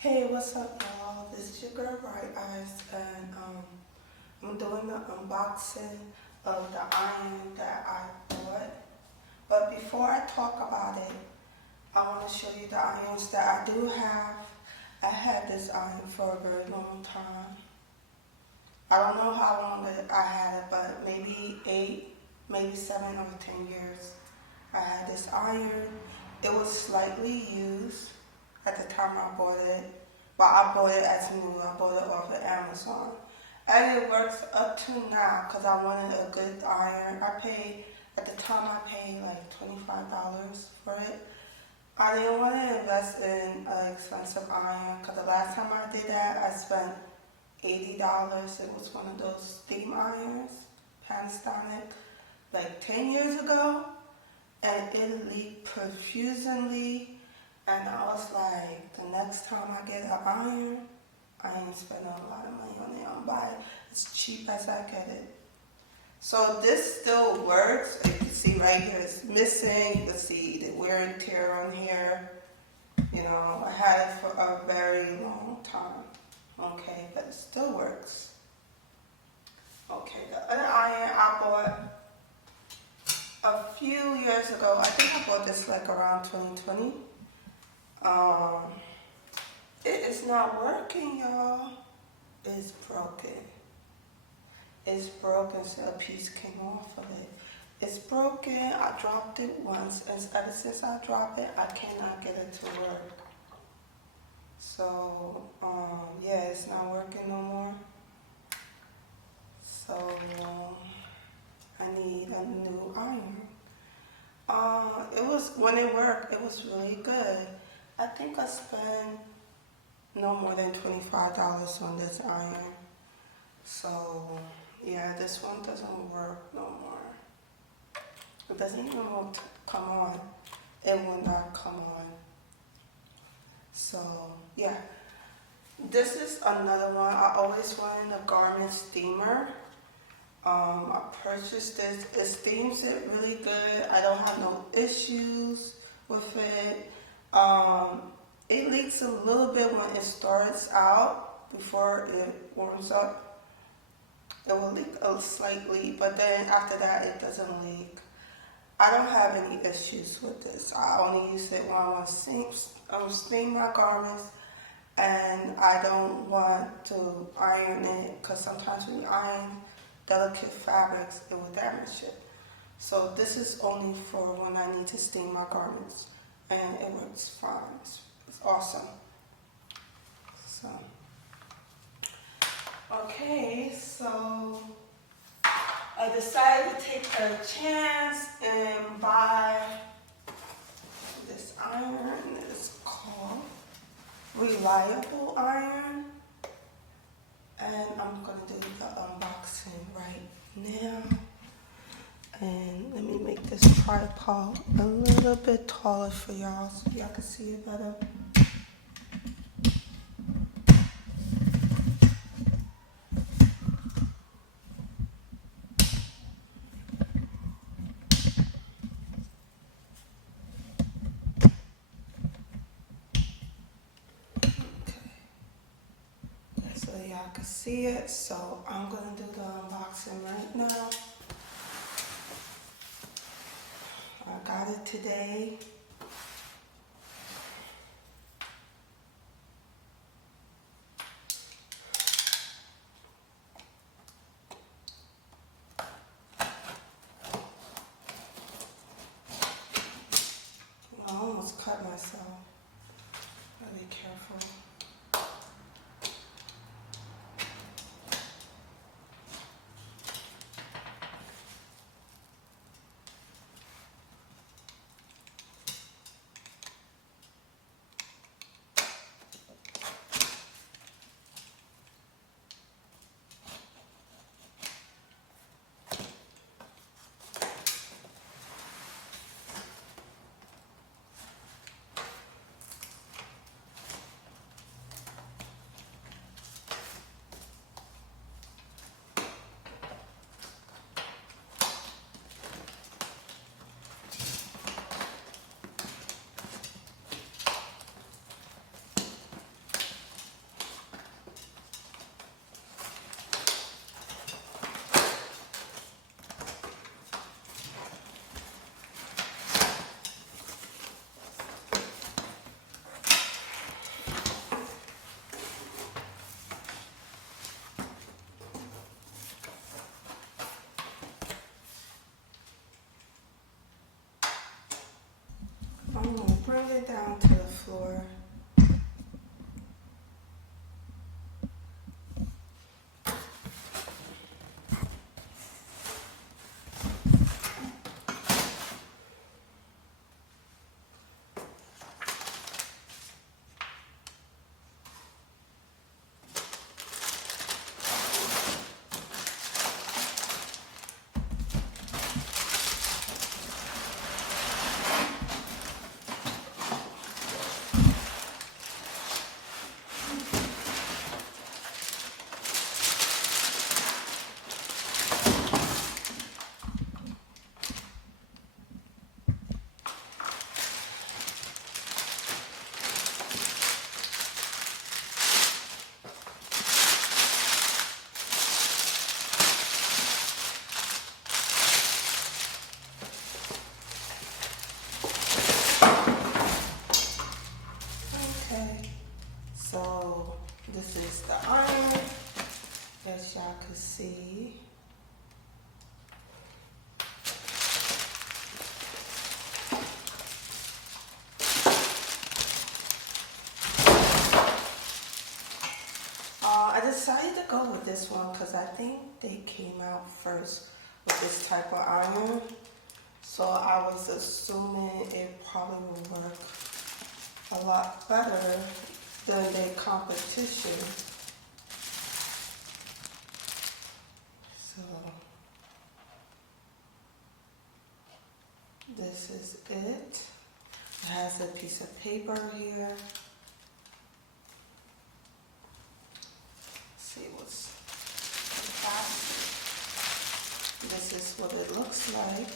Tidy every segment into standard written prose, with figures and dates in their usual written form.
Hey, what's up, y'all? This is your girl, Bright Eyes, and I'm doing the unboxing of the iron that I bought. But before I talk about it, I want to show you the irons that I do have. I had this iron for a very long time. I don't know how long I had it, but maybe 8, maybe 7 or 10 years. I had this iron. It was slightly used at the time I bought it. But I bought it as new. I bought it off of Amazon. And it works up to now because I wanted a good iron. At the time I paid like $25 for it. I didn't want to invest in an expensive iron because the last time I did that, I spent $80. It was one of those steam irons, Panasonic, like 10 years ago. And it leaked profusely. And I was like, the next time I get an iron, I ain't spending a lot of money on it. I'm buying it as cheap as I get it. So this still works. You can see right here it's missing. You can see the wear and tear on here. You know, I had it for a very long time. Okay, but it still works. Okay, the other iron I bought a few years ago. I think I bought this like around 2020. It is not working, y'all. It's broken. It's broken, so a piece came off of it. It's broken. I dropped it once, and ever since I dropped it, I cannot get it to work. So, yeah, it's not working no more. So, I need a new iron. When it worked, it was really good. I think I spent no more than $25 on this iron. So, yeah, this one doesn't work no more. It doesn't even want to come on. It will not come on. So, yeah. This is another one. I always wanted a garment steamer. I purchased this. It steams it really good. I don't have no issues with it. It leaks a little bit when it starts out before it warms up. It will leak slightly, but then after that it doesn't leak. I don't have any issues with this. I only use it when I want to steam my garments, and I don't want to iron it because sometimes when you iron delicate fabrics, it will damage it. So this is only for when I need to steam my garments, and it works fine. It's awesome. So, okay, so I decided to take a chance and buy this iron. It's called Reliable Iron. And I'm going to do the unboxing right now. And let me make this tripod a little bit taller for y'all so y'all can see it better. So y'all can see it. So I'm going to do the unboxing right now. I got it today. I almost cut myself. Gotta be careful. it down to the floor. So this is the iron, as y'all can see. I decided to go with this one because I think they came out first with this type of iron. So I was assuming it probably would work a lot better than their competition. So this is it. It has a piece of paper here. Let's see what's the back. This is what it looks like.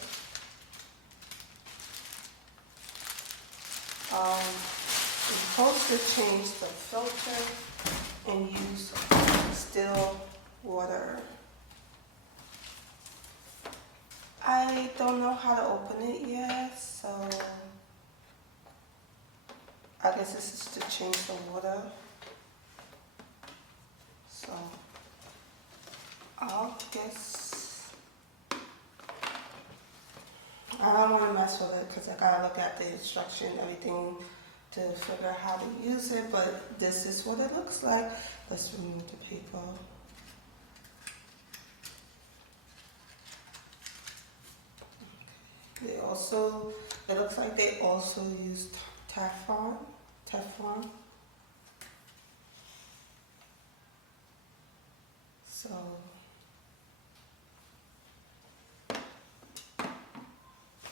You're supposed to change the filter and use still water. I don't know how to open it yet, so I guess this is to change the water. So I'll guess I don't want to mess with it because I gotta look at the instruction and everything to figure out how to use it, but this is what it looks like. Let's remove the paper. It looks like they also use Teflon. So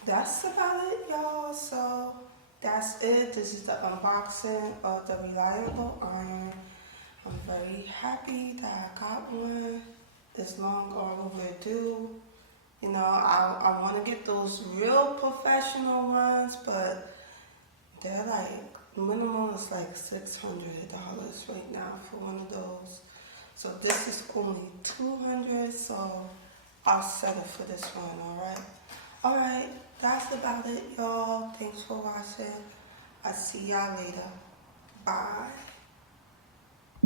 that's about it, y'all. So that's it. This is the unboxing of the Reliable iron. I'm very happy that I got one. It's long overdue. You know, I want to get those real professional ones, but they're like, minimum is like $600 right now for one of those. So this is only $200, so I'll settle for this one, alright? Alright, that's about it, y'all. Thanks for watching. I'll see y'all later. Bye.